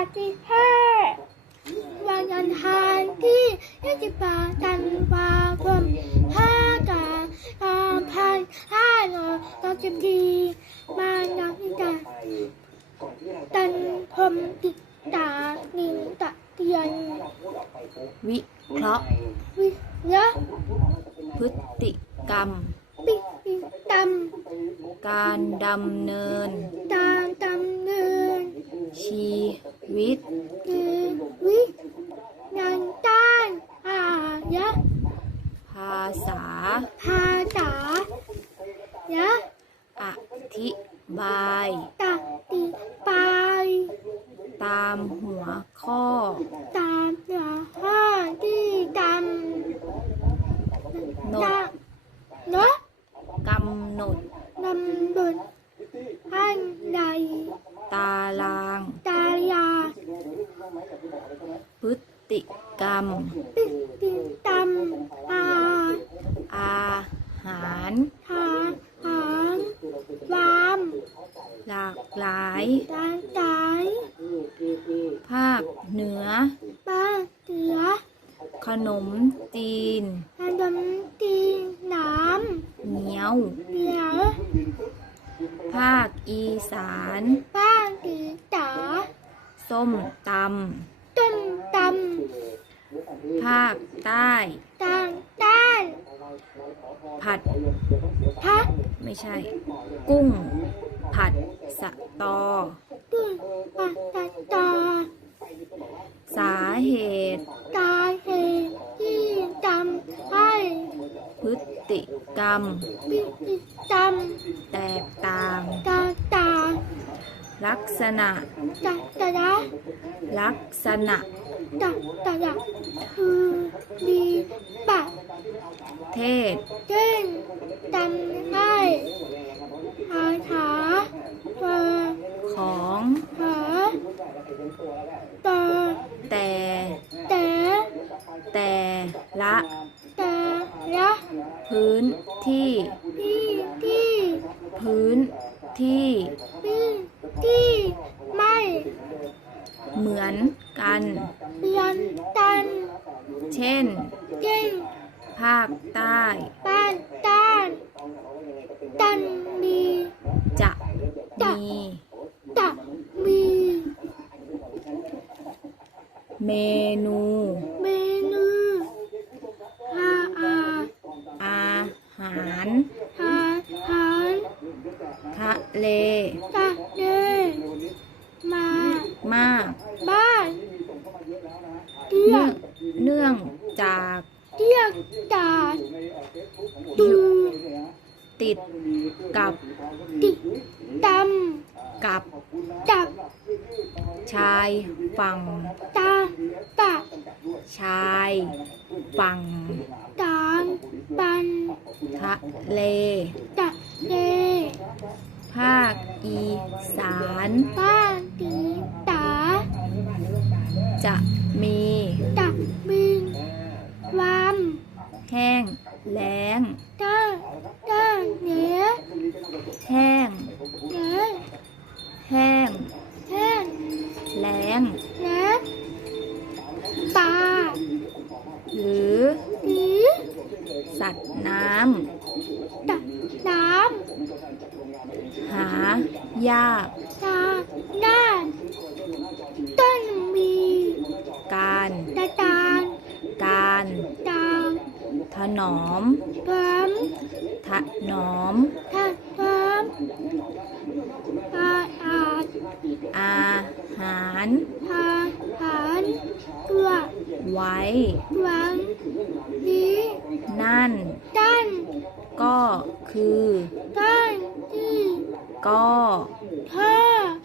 าที่ห้าวันอังคารที่ยี่สิบแปดธันวาคมห้ากาสามพันห้าร้อยหกสิบสี่มานักวิจารณ์ตันพรหมติตานิงตะเตียน วิเคราะห์วิยะพฤติกรรม ปิปิตการดำเนินำตามตำเนินชี วิตคือวินันตานอายะภาษา ภาษายะอธิบายตติปาย ตามหัวข้อ ตามหัวข้อที่ด โนำ ด ตะเนาะ กำหนด นำบนให้ใด ตาราง ตายา พฤติกรรมปิปิตำอาอาหารหาหางวามหลากหลายตาตายภาคเหนือบ้านเสือขนมจีนขนมจีนน้เหนียวำเหนียวภาคอีสานบ้านตีจ๋า ส้มตต้มตำภาคใต้ำตางต้านผัดพัดไม่ใช่ กุ้ง ผัดสะตอ ตุ้นปัตตาตาสาเหตุ ตาเหตุที่จำให้พฤติกรรมปิปิจแตกต่างำตาตา ลักษณะตาตาดาลักษณะตาตาดาคือดีปะเทศเด้งจำให้หาถาเปิดของหาต่อแต่แต่แต่ละแต่ละพื้นที่ที่ที่พื้นที่ ที่ที่ไม่เหมือนกันเรียนตัน เช่นเด้งภาคใต้บ้านต้านตันมีจะมีตะมี เมนู เมนูอาอาอาหารหาหาร ทะเลตะเล มามากบ้านเนื่องเนื่องจากเรียกตากดูติดกับติดตำกับจับชายฝั่งตาปะชายฝั่งตา ปันทะเลตะเลภาคอีสานบ้านตีตาจะมีตะบินวามแห้งแล้งตาตาเหนือแห้งเหนือแห้งแห้งแล้งเหนือปลา หรือ หรือ สัตว์น้ ตะน้ำ หายากำตาหน้าต้นมีการตาตาลการตามถนอมพร้อมถนอมถ้าพร้อมอาอาจอาหารหาหารตัวไว้หวังนี้ นั่นด้านก็คือด้านที่ก็ท่าคือที่ปลาล้าหลา